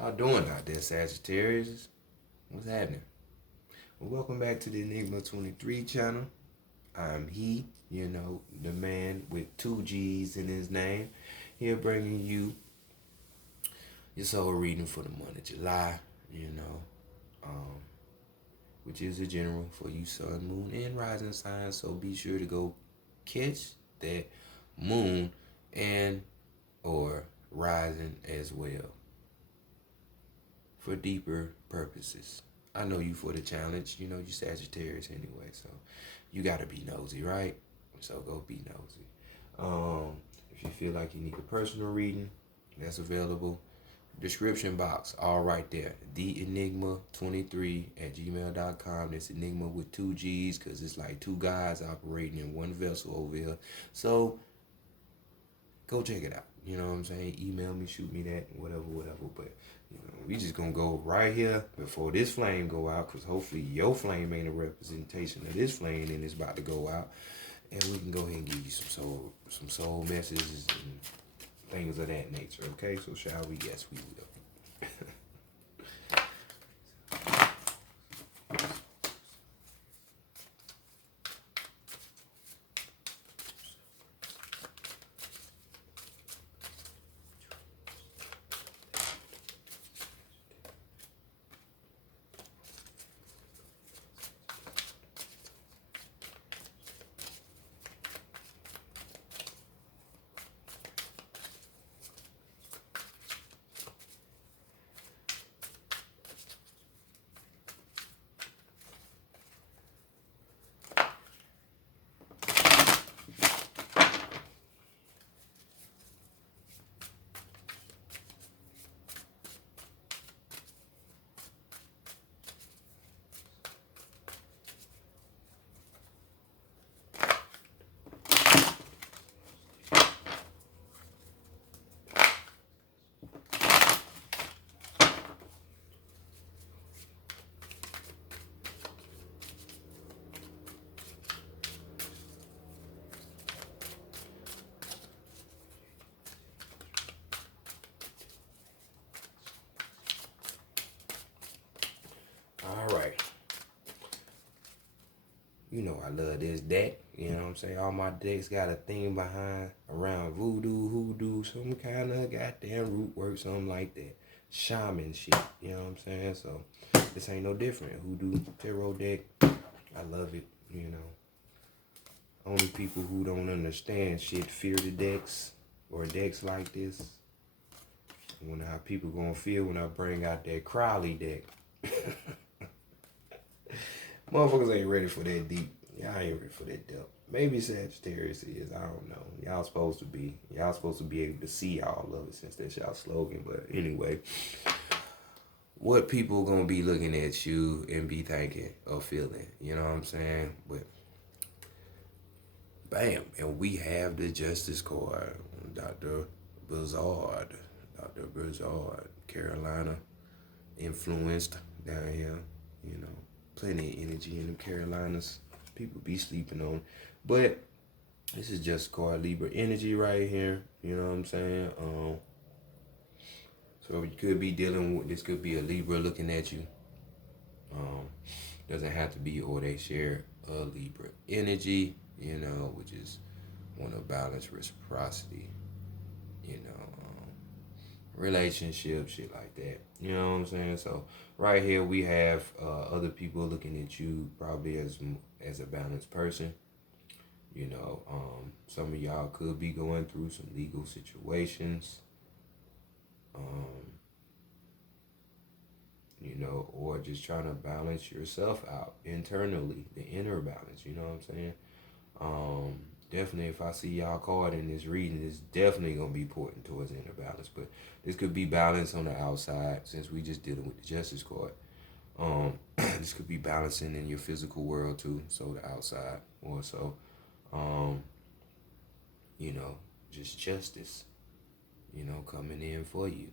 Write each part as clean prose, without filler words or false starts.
Y'all doing out there, Sagittarius? What's happening? Well, welcome back to the Enigma 23 channel. I'm the man with two G's in his name, here bringing you your soul reading for the month of July, um, which is a general for you sun, moon, and rising signs. So be sure to go catch that moon and or rising as well for deeper purposes. I know you for the challenge. You Sagittarius anyway, so you gotta be nosy, right? So go be nosy. If you feel like you need a personal reading, that's available. Description box, all right there. TheEnigma23@gmail.com. That's Enigma with two G's, because it's like two guys operating in one vessel over here. So go check it out. You know what I'm saying? Email me, shoot me that, whatever. But we just gonna go right here before this flame go out, because hopefully your flame ain't a representation of this flame and it's about to go out. And we can go ahead and give you some soul messages and things of that nature. Okay, so shall we? Yes, we will. All right. I love this deck. You know what I'm saying? All my decks got a theme behind around voodoo, hoodoo, some kind of goddamn root work, something like that. Shaman shit. You know what I'm saying? So this ain't no different. Hoodoo tarot deck. I love it. Only people who don't understand shit fear the decks or decks like this. I wonder how people gonna feel when I bring out that Crowley deck. Motherfuckers ain't ready for that deep. Y'all ain't ready for that depth. Maybe Sagittarius is. I don't know. Y'all supposed to be. Y'all supposed to be able to see all of it since that's y'all slogan. But anyway, what people gonna be looking at you and be thinking or feeling? You know what I'm saying? But bam, and we have the Justice card. Dr. Blizzard. Dr. Blizzard. Carolina influenced down here. Plenty of energy in the Carolinas. People be sleeping on. But this is just called Libra energy right here. You know what I'm saying? So you could be dealing with, this could be a Libra looking at you. Doesn't have to be, or they share a Libra energy, which is want to balance reciprocity, relationship, shit like that. You know what I'm saying? So right here we have other people looking at you probably as a balanced person. Some of y'all could be going through some legal situations. Or just trying to balance yourself out internally, the inner balance, you know what I'm saying? Definitely, if I see y'all card in this reading, it's definitely going to be pointing towards inner balance. But this could be balance on the outside, since we just dealing with the Justice card. This could be balancing in your physical world too, so the outside more so. Just justice, coming in for you,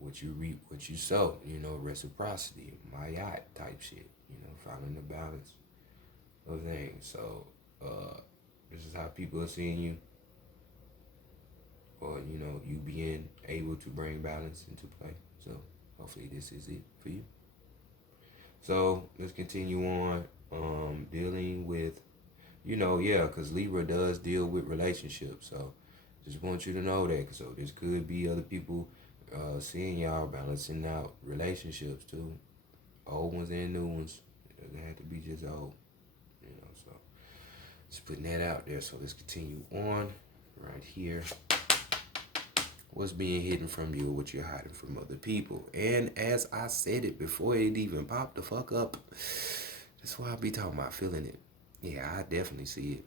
what you reap, what you sow, reciprocity, Mayat type shit, finding the balance of things. So, this is how people are seeing you, or you being able to bring balance into play. So hopefully this is it for you. So let's continue on. Dealing with, because Libra does deal with relationships. So just want you to know that. So this could be other people seeing y'all balancing out relationships too, old ones and new ones. It doesn't have to be just old, So just putting that out there. So let's continue on right here. What's being hidden from you, or what you're hiding from other people. And as I said it before it even popped the fuck up, that's why I be talking about feeling it. Yeah, I definitely see it.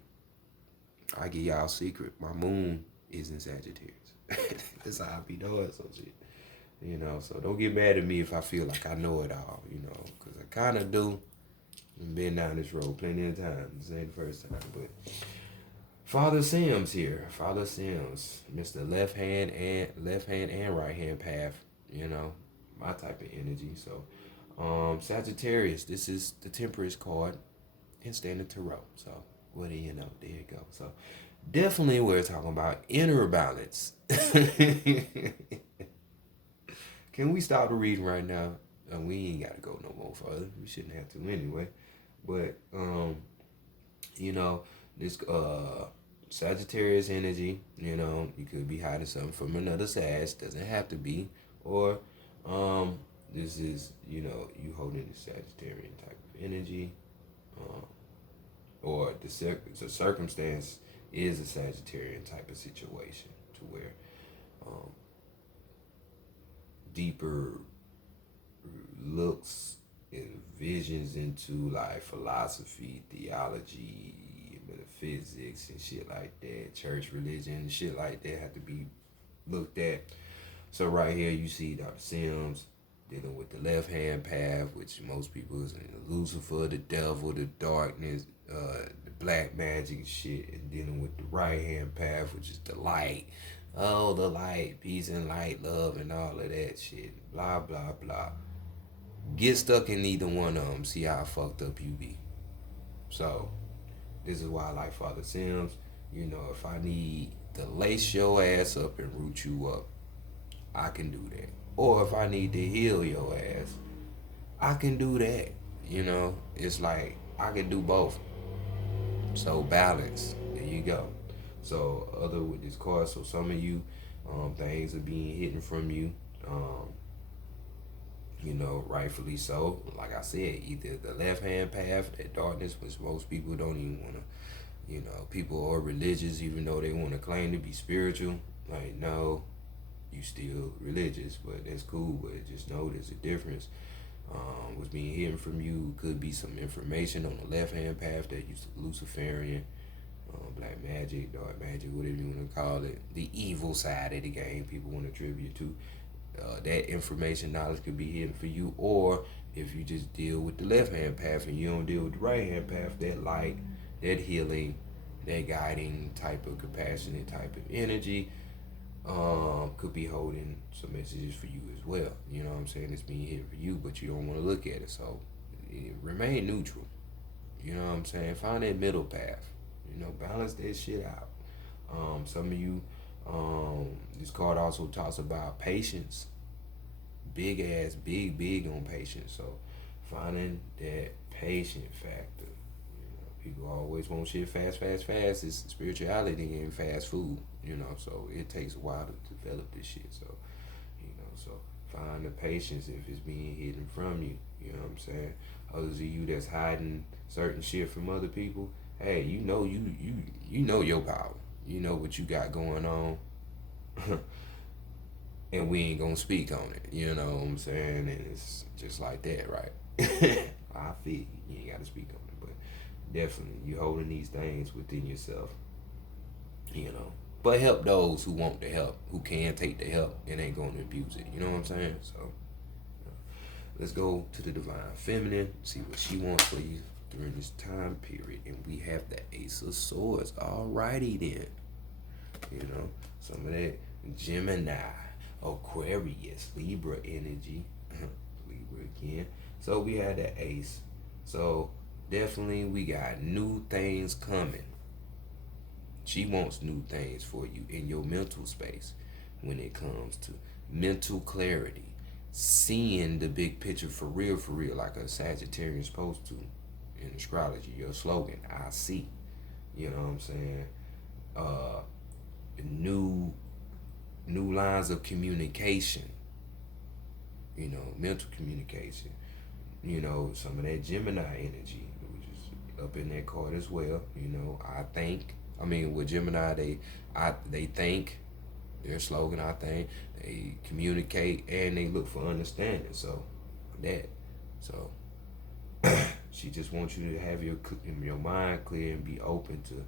I give y'all a secret. My moon is in Sagittarius. That's how I be doing some shit. So don't get mad at me if I feel like I know it all, because I kind of do. I've been down this road plenty of times. This ain't the first time, but Father Sims here. Father Sims, Mr. Left hand and right hand path. My type of energy. So, Sagittarius. This is the Temperance card in Standard Tarot. So, what do you know? There you go. So, definitely we're talking about inner balance. Can we stop the reading right now? We ain't got to go no more further. We shouldn't have to anyway. But, this Sagittarius energy, you could be hiding something from another Sag, doesn't have to be, or this is, you holding the Sagittarian type of energy, or the circumstance is a Sagittarian type of situation to where deeper looks and visions into like philosophy, theology, metaphysics and shit like that, church religion, shit like that have to be looked at. So right here you see Dr. Sims dealing with the left hand path, which most people is Lucifer, the devil, the darkness, the black magic shit, and dealing with the right hand path, which is the light. Oh, the light, peace and light, love and all of that shit. Blah, blah, blah. Get stuck in either one of them. See how fucked up you be. So, this is why I like Father Sims. If I need to lace your ass up and root you up, I can do that. Or if I need to heal your ass, I can do that. It's like I can do both. So balance. There you go. So other with this card, so some of you, things are being hidden from you. Rightfully so. Like I said, either the left hand path, that darkness, which most people don't even want to, people are religious even though they want to claim to be spiritual. Like, no, you still religious, but that's cool. But just know there's a difference. What's being hidden from you could be some information on the left hand path that used to Luciferian, black magic, dark magic, whatever you want to call it. The evil side of the game people want to attribute to. That information, knowledge could be hidden for you. Or if you just deal with the left hand path and you don't deal with the right hand path, that light, that healing, that guiding type of compassionate type of energy could be holding some messages for you as well. You know what I'm saying? It's being hidden for you, but you don't want to look at it. So remain neutral. You know what I'm saying? Find that middle path. Balance that shit out. Some of you, this card also talks about patience. Big on patience. So finding that patient factor. People always want shit fast. It's spirituality and fast food. So it takes a while to develop this shit. So, so find the patience if it's being hidden from you. You know what I'm saying? Others of you that's hiding certain shit from other people, hey, you know your power. You know what you got going on. And we ain't gonna speak on it. You know what I'm saying? And it's just like that, right? I feel you ain't gotta speak on it, but definitely you holding these things within yourself. But help those who want the help, who can take the help and ain't gonna abuse it. You know what I'm saying? So let's go to the Divine Feminine, see what she wants for you during this time period. And we have the Ace of Swords. Alrighty then. Some of that Gemini, Aquarius, Libra energy. Libra again. So we had the Ace. So definitely we got new things coming. She wants new things for you in your mental space when it comes to mental clarity, seeing the big picture for real, like a Sagittarius supposed to in astrology. Your slogan, I see. You know what I'm saying? Uh, new lines of communication. You know, mental communication. You know, some of that Gemini energy, which is up in that card as well. You know, I think. I mean, with Gemini, they think. Their slogan, I think, they communicate and they look for understanding. So she just wants you to have your mind clear and be open to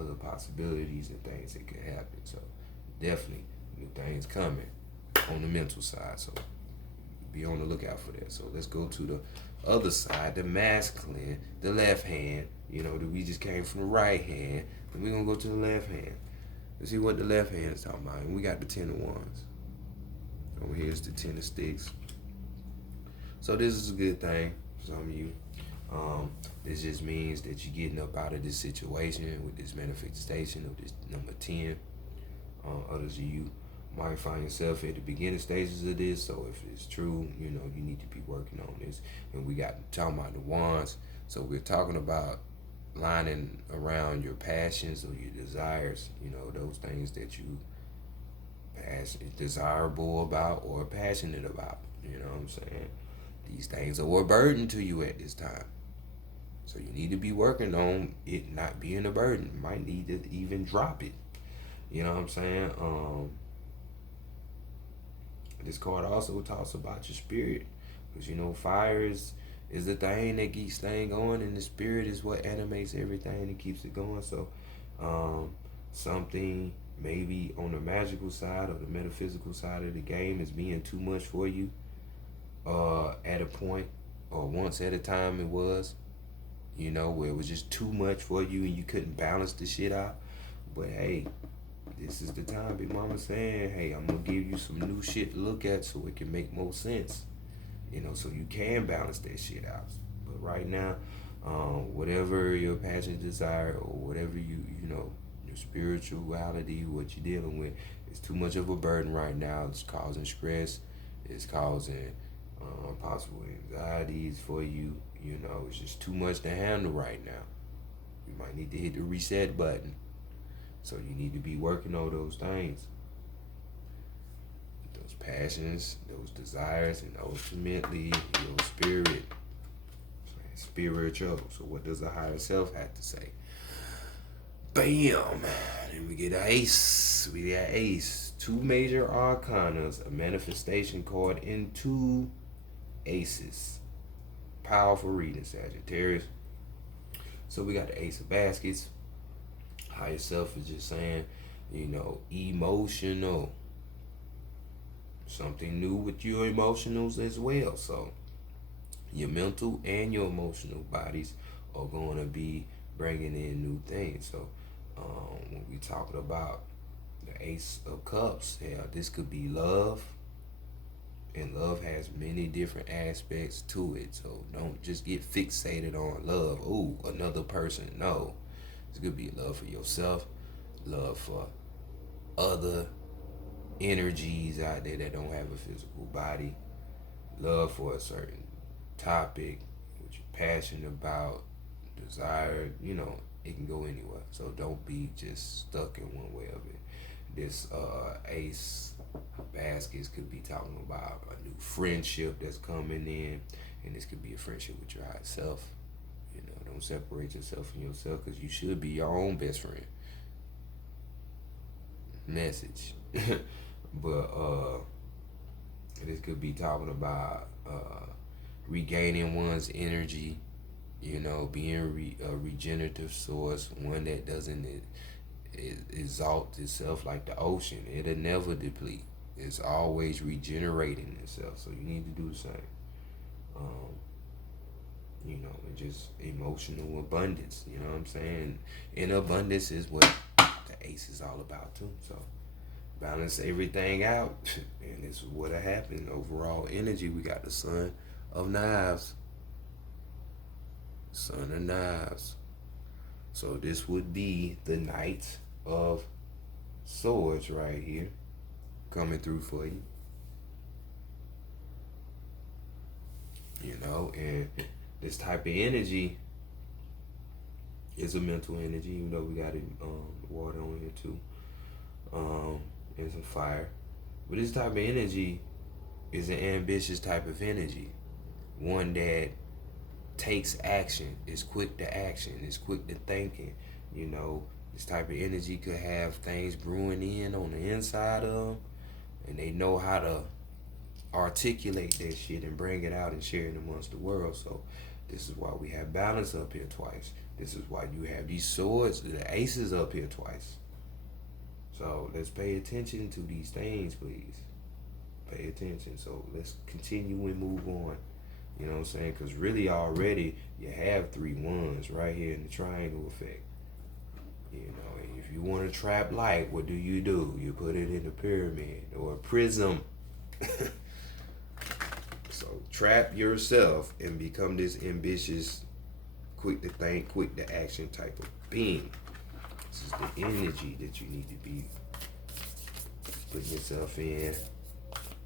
other possibilities and things that could happen. So definitely new things coming on the mental side. So be on the lookout for that. So let's go to the other side, the masculine, the left hand. You know, we just came from the right hand, and we're gonna go to the left hand. Let's see what the left hand is talking about. And we got the 10 of Wands. Over here is the 10 of Sticks. So this is a good thing for some of you. This just means that you're getting up out of this situation with this manifestation of this number 10. Others of you might find yourself at the beginning stages of this. So if it's true, you know, you need to be working on this. And we got talking about the Wands. So we're talking about lining around your passions or your desires, you know, those things that you desirable about or passionate about, you know what I'm saying? These things are a burden to you at this time. So you need to be working on it not being a burden. You might need to even drop it. You know what I'm saying? This card also talks about your spirit. Because, you know, fire is the thing that keeps things going, and the spirit is what animates everything and keeps it going. So something maybe on the magical side or the metaphysical side of the game is being too much for you at a point, or once at a time it was, you know, where it was just too much for you and you couldn't balance the shit out. But hey, this is the time Big Mama saying, hey, I'm gonna give you some new shit to look at so it can make more sense, you know, so you can balance that shit out. But right now, whatever your passion, desire, or whatever you know, your spirituality, what you're dealing with, is too much of a burden right now. It's causing stress. It's causing possible anxieties for you. You know, it's just too much to handle right now. You might need to hit the reset button. So you need to be working on those things, those passions, those desires, and ultimately your spirit. Spiritual. So what does the higher self have to say? Bam! Then we get an ace. We got ace. 2 major arcanas, a manifestation card, and 2 aces. Powerful reading, Sagittarius. So we got the Ace of Baskets. Higher self is just saying, you know, emotional. Something new with your emotionals as well. So your mental and your emotional bodies are going to be bringing in new things. So when we talking about the Ace of Cups, yeah, this could be love. And love has many different aspects to it. So don't just get fixated on love. Ooh, another person. No. It could be love for yourself, love for other energies out there that don't have a physical body, love for a certain topic, what you're passionate about, desire, you know, it can go anywhere. So don't be just stuck in one way of it. This Ace Baskets could be talking about a new friendship that's coming in, and this could be a friendship with your higher self. You know, don't separate yourself from yourself, because you should be your own best friend. Message. But this could be talking about regaining one's energy, you know, being a regenerative source, one that doesn't exalt itself like the ocean. It'll never deplete. It's always regenerating itself. So you need to do the same. You know, and just emotional abundance. You know what I'm saying? And abundance is what the Ace is all about too. So balance everything out, and it's what'll happen. Overall energy, we got the Son of Knives. Son of Knives. So this would be the Knight of Swords right here coming through for you. You know, and this type of energy is a mental energy, even though we got water on here too, and some fire. But this type of energy is an ambitious type of energy, one that takes action, is quick to action, is quick to thinking. You know, this type of energy could have things brewing in on the inside of them, and they know how to articulate that shit and bring it out and share it amongst the world. So this is why we have balance up here twice. This is why you have these swords, the aces up here twice. So let's pay attention to these things, please. Pay attention. So let's continue and move on. You know what I'm saying? Because really already you have 3 wands right here in the triangle effect. You know, and if you want to trap light, what do? You put it in a pyramid or a prism. So trap yourself and become this ambitious, quick to think, quick to action type of being. This is the energy that you need to be putting yourself in.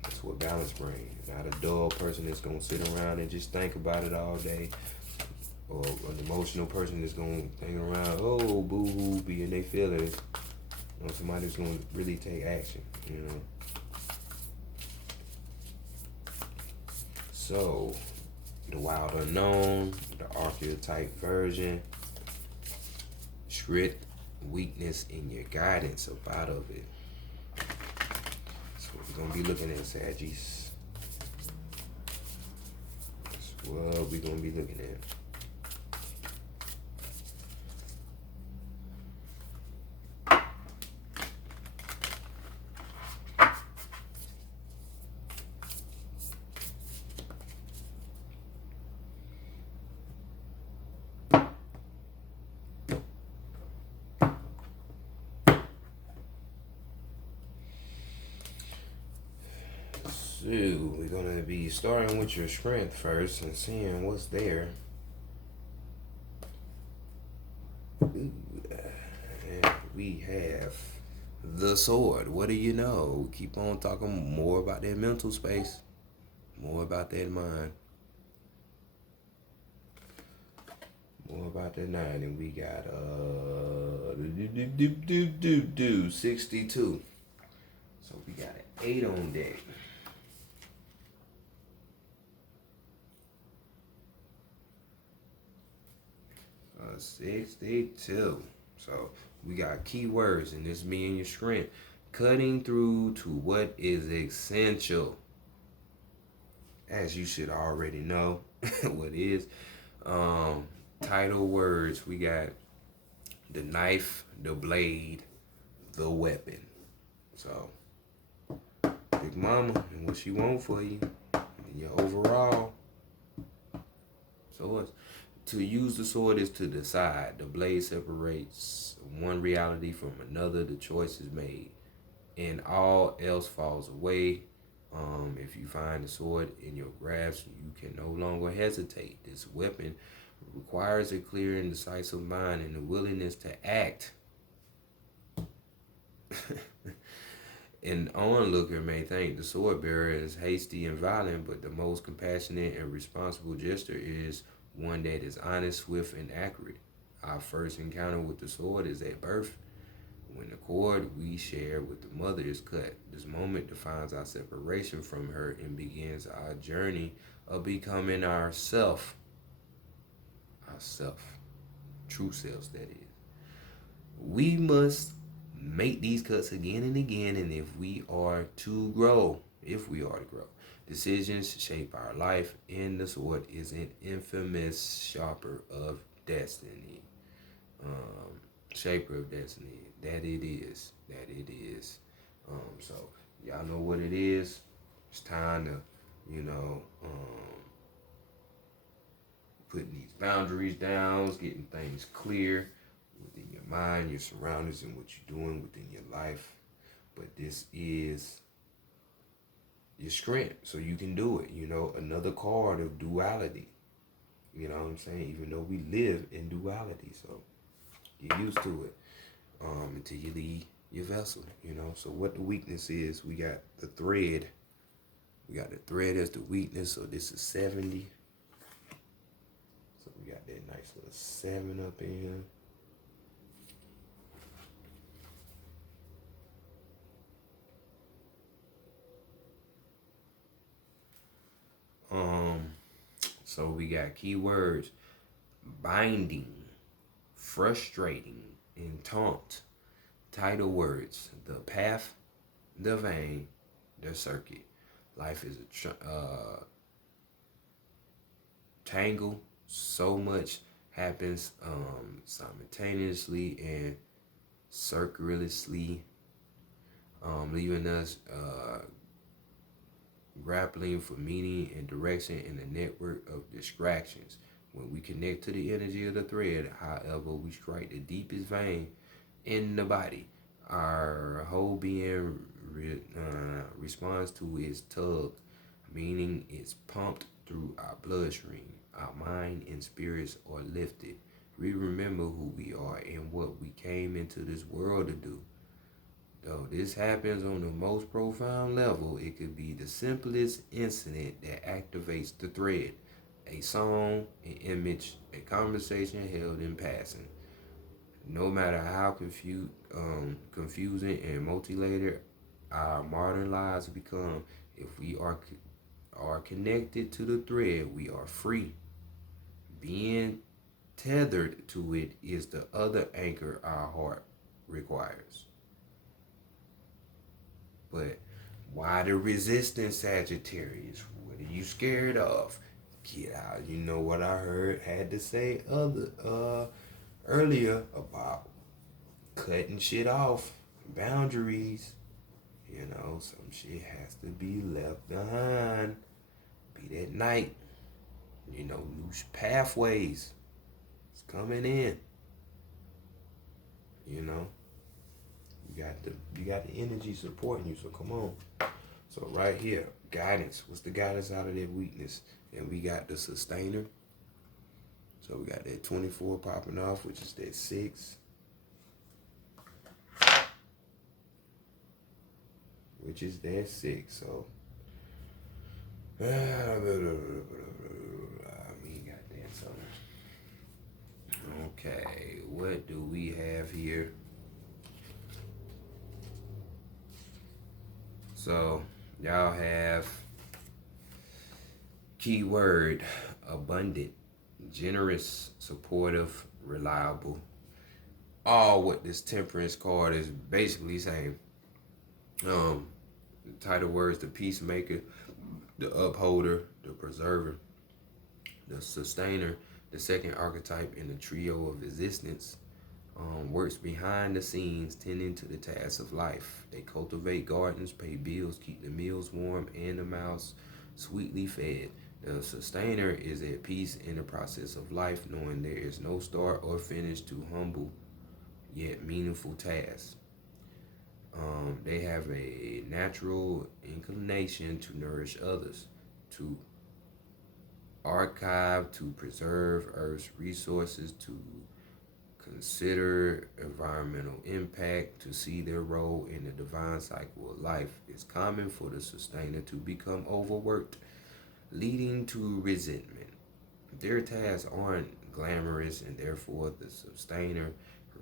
That's what balance brings. Not a dull person that's going to sit around and just think about it all day. Or an emotional person that's going to think around, oh, boo-hoo, be in their feelings. You know, somebody that's going to really take action, you know. So, the wild unknown, the archetype version, strength, weakness, and your guidance up out of it. That's what we're going to be looking at, Saggies. That's what we're going to be looking at. So we're gonna be starting with your strength first and seeing what's there. And we have the sword. What do you know? Keep on talking more about that mental space, more about that mind, more about that 9. And we got 62. So we got an 8 on deck. 62. So we got keywords, and this being your strength. Cutting through to what is essential. As you should already know what is. Title words. We got the knife, the blade, the weapon. So Big Mama and what she want for you and your overall. So it's to use the sword is to decide. The blade separates one reality from another. The choice is made, and all else falls away. If you find the sword in your grasp, you can no longer hesitate. This weapon requires a clear and decisive mind and the willingness to act. An onlooker may think the sword bearer is hasty and violent, but the most compassionate and responsible gesture is one that is honest, swift, and accurate. Our first encounter with the sword is at birth, when the cord we share with the mother is cut. This moment defines our separation from her and begins our journey of becoming ourself. Ourself. True selves, that is. We must make these cuts again and again, and if we are to grow, decisions shape our life, and the sword is an infamous sharper of destiny. Shaper of destiny. That it is. So y'all know what it is. It's time to, putting these boundaries down, getting things clear within your mind, your surroundings, and what you're doing within your life. But this is your strength, so you can do it. Another card of duality. You know what I'm saying? Even though we live in duality, so get used to it. until you leave your vessel, you know. So what the weakness is, we got the thread. We got the thread as the weakness, so this is 70. So we got that nice little 7 up in here. So we got keywords: binding, frustrating, and taunt. Title words: the path, the vein, the circuit. Life is a tangle. So much happens simultaneously and circularly, leaving us grappling for meaning and direction in a network of distractions. When we connect to the energy of the thread, however, we strike the deepest vein in the body. Our whole being responds to its tug, meaning it's pumped through our bloodstream. Our mind and spirits are lifted. We remember who we are and what we came into this world to do. Though this happens on the most profound level, it could be the simplest incident that activates the thread. A song, an image, a conversation held in passing. No matter how confusing and multi-layered our modern lives become, if we are connected to the thread, we are free. Being tethered to it is the other anchor our heart requires. But why the resistance, Sagittarius? What are you scared of? Get out. You know what I had to say earlier about cutting shit off, boundaries. You know, some shit has to be left behind. Be that night. You know, new pathways. It's coming in. You know. You got the energy supporting you, so come on. So right here, guidance. What's the guidance out of that weakness? And we got the sustainer. So we got that 24 popping off, which is that 6. Which is that 6. So I mean, goddamn something. Okay, what do we have here? So y'all have keyword: abundant, generous, supportive, reliable. All what this temperance card is basically saying. The title words: the peacemaker, the upholder, the preserver, the sustainer, the second archetype in the trio of existence. Works behind the scenes, tending to the tasks of life. They cultivate gardens, pay bills, keep the meals warm, and the mouths sweetly fed. The sustainer is at peace in the process of life, knowing there is no start or finish to humble yet meaningful tasks. They have a natural inclination to nourish others, to archive, to preserve Earth's resources, to consider environmental impact, to see their role in the divine cycle of life. It's common for the sustainer to become overworked, leading to resentment. Their tasks aren't glamorous, and therefore the sustainer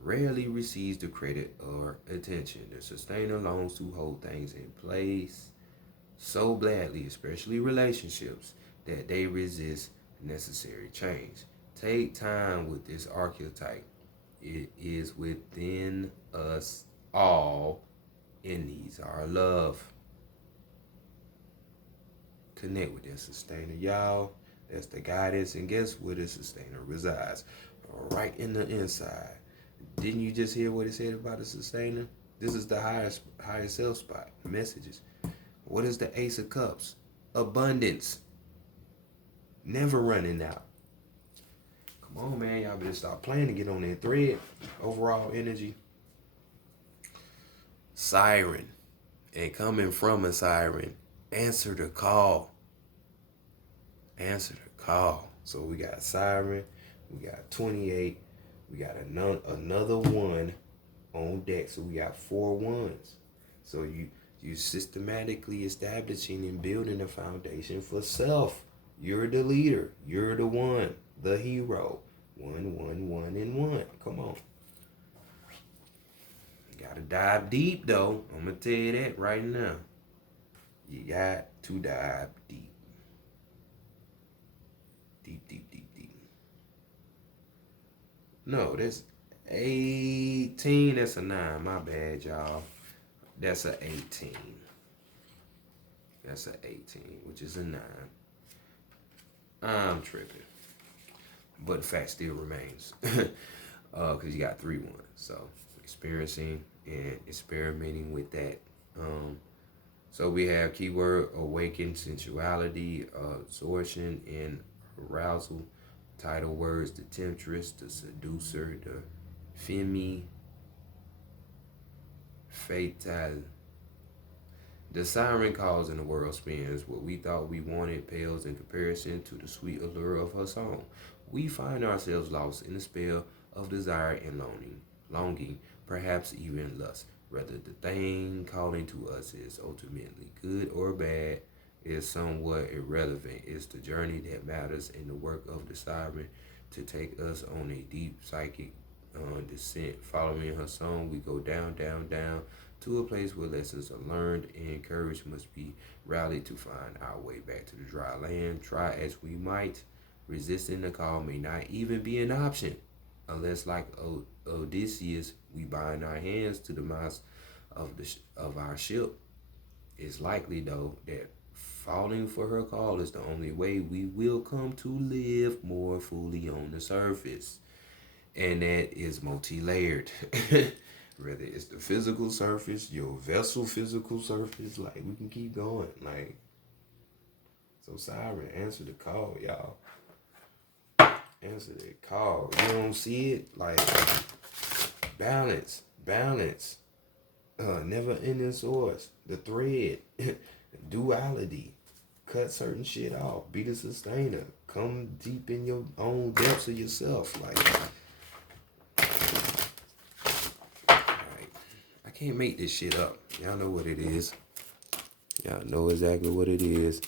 rarely receives the credit or attention. The sustainer longs to hold things in place so gladly, especially relationships, that they resist necessary change. Take time with this archetype. It is within us all. It needs our love. Connect with that sustainer, y'all. That's the guidance, and guess where the sustainer resides? Right in the inside. Didn't you just hear what it said about the sustainer? This is the higher self spot. Messages. What is the Ace of Cups? Abundance. Never running out. Come on, man. Y'all better stop playing to get on that thread. Overall energy. Siren. And coming from a siren. Answer the call. Answer the call. So we got siren. We got 28. We got another 1 on deck. So we got 4 ones. So you systematically establishing and building a foundation for self. You're the leader. You're the one, the hero. 1, 1, 1, and 1. Come on. Gotta dive deep though. I'm gonna tell you that right now. You got to dive deep. Deep, deep, deep, deep. No, that's 18. That's a 9. My bad, y'all. That's a 18. That's a 18, which is a 9. I'm tripping. But the fact still remains. Because you got 3 ones. So experiencing and experimenting with that. So we have keyword awaken sensuality, absorption, and arousal. Title words: the temptress, the seducer, the femme fatale. The siren calls and the world spins. What we thought we wanted pales in comparison to the sweet allure of her song. We find ourselves lost in the spell of desire and longing, perhaps even lust. Whether the thing calling to us is ultimately good or bad is somewhat irrelevant. It's the journey that matters in the work of the siren to take us on a deep psychic descent. Following her song, we go down, down, down to a place where lessons are learned and courage must be rallied to find our way back to the dry land. Try as we might, resisting the call may not even be an option. Unless, like Odysseus, we bind our hands to the mast of our ship. It's likely, though, that falling for her call is the only way we will come to live more fully on the surface. And that is multi-layered. Whether it's the physical surface, your vessel physical surface, like we can keep going. Like, so siren, answer the call, y'all. Answer that call. You don't see it? Like, balance. Never ending source. The thread. Duality. Cut certain shit off. Be the sustainer. Come deep in your own depths of yourself. Like, I can't make this shit up. Y'all know what it is. Y'all know exactly what it is.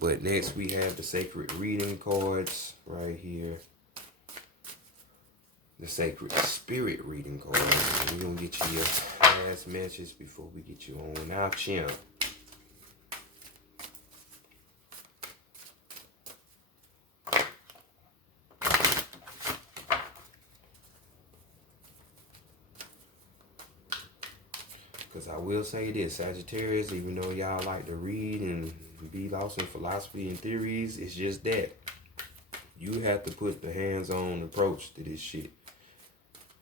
But next we have the sacred reading cards right here. The sacred spirit reading cards. We're going to get you your last message before we get you on out here. Because I will say this, Sagittarius, even though y'all like to read and be lost in philosophy and theories, it's just that. You have to put the hands-on approach to this shit.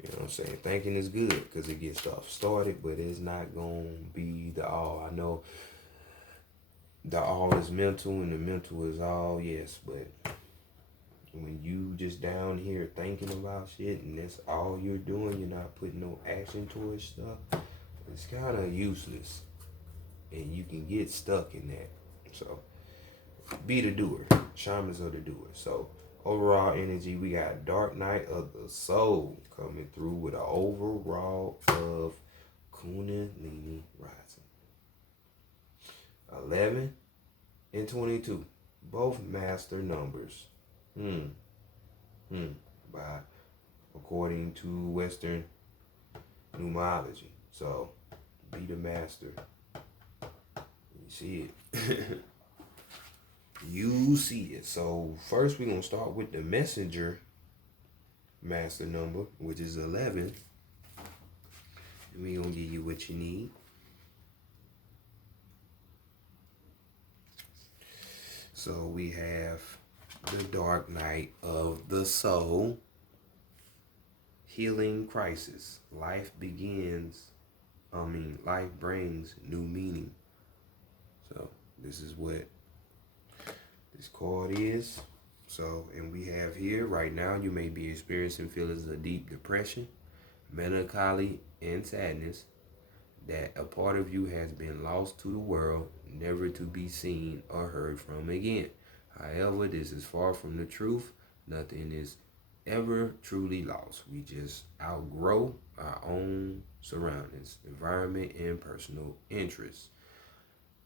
You know what I'm saying? Thinking is good because it gets stuff started, but it's not going to be the all. I know the all is mental and the mental is all, yes, but when you just down here thinking about shit and that's all you're doing, you're not putting no action towards stuff, it's kind of useless. And you can get stuck in that. So, be the doer. Shamans are the doer. So, overall energy, we got Dark Night of the Soul coming through with an overall of Kundalini rising. 11 and 22, both master numbers. By according to Western numerology. So, be the master. You see it. You see it. So first we're going to start with the messenger master number, which is 11. And we're going to give you what you need. So we have the Dark Night of the Soul. Healing crisis. Life brings new meaning. So this is what this card is. So, and we have here right now, you may be experiencing feelings of deep depression, melancholy, and sadness, that a part of you has been lost to the world, never to be seen or heard from again. However, this is far from the truth. Nothing is ever truly lost. We just outgrow our own surroundings, environment, and personal interests.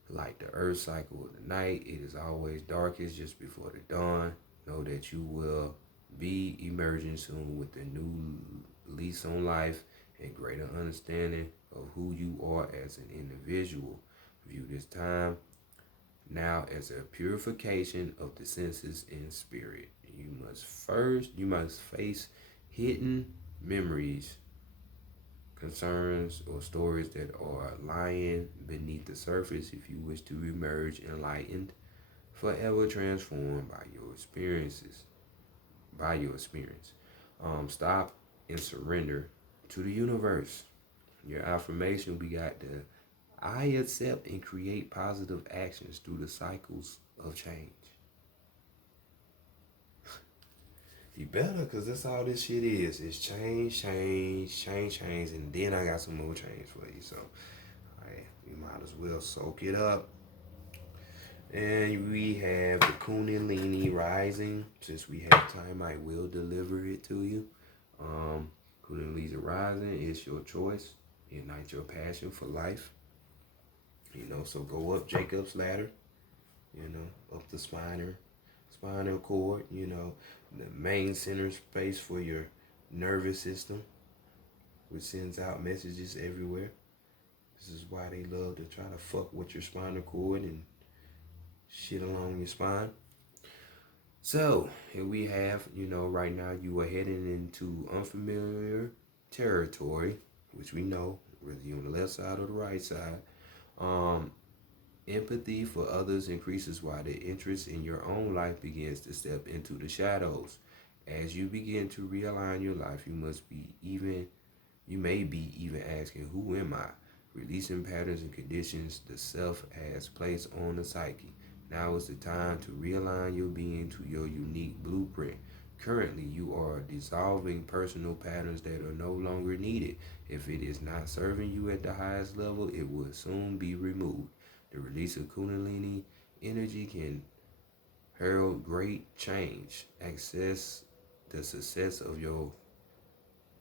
Like the earth cycle of the night, it is always darkest just before the dawn. Know that you will be emerging soon with a new lease on life and greater understanding of who you are as an individual. View this time now as a purification of the senses and spirit. You must face hidden memories, concerns, or stories that are lying beneath the surface if you wish to emerge enlightened, forever transformed by your experiences, by your experience. Stop and surrender to the universe. Your affirmation, we got the I accept and create positive actions through the cycles of change. You better, because that's all this shit is. It's change, and then I got some more change for you. So, you might as well soak it up. And we have the Kundalini rising. Since we have time, I will deliver it to you. Kundalini rising is your choice. Ignite your passion for life. So go up Jacob's ladder. Up the spinal cord. The main center space for your nervous system, which sends out messages everywhere. This is why they love to try to fuck with your spinal cord and shit along your spine. So here we have, right now you are heading into unfamiliar territory, which we know, whether you're on the left side or the right side. Empathy for others increases while the interest in your own life begins to step into the shadows. As you begin to realign your life, you may be even asking, who am I? Releasing patterns and conditions the self has placed on the psyche. Now is the time to realign your being to your unique blueprint. Currently, you are dissolving personal patterns that are no longer needed. If it is not serving you at the highest level, it will soon be removed. The release of Kundalini energy can herald great change. Access the success of your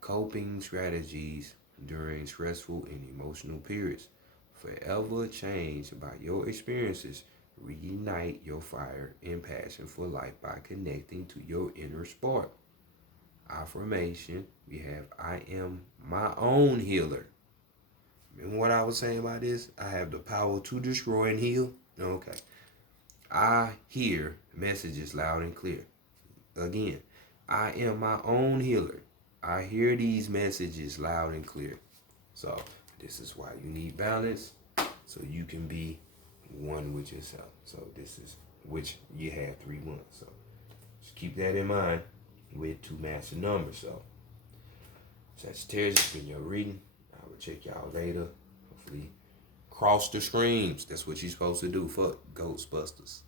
coping strategies during stressful and emotional periods. Forever changed by your experiences. Reignite your fire and passion for life by connecting to your inner spark. Affirmation, we have I am my own healer. Remember what I was saying about this? I have the power to destroy and heal. Okay. I hear messages loud and clear. Again, I am my own healer. I hear these messages loud and clear. So this is why you need balance, so you can be one with yourself. So this is which you have 3 months. So just keep that in mind with 2 master numbers. So Sagittarius has been your reading. I will check y'all later. Hopefully cross the streams. That's what you're supposed to do. Fuck Ghostbusters.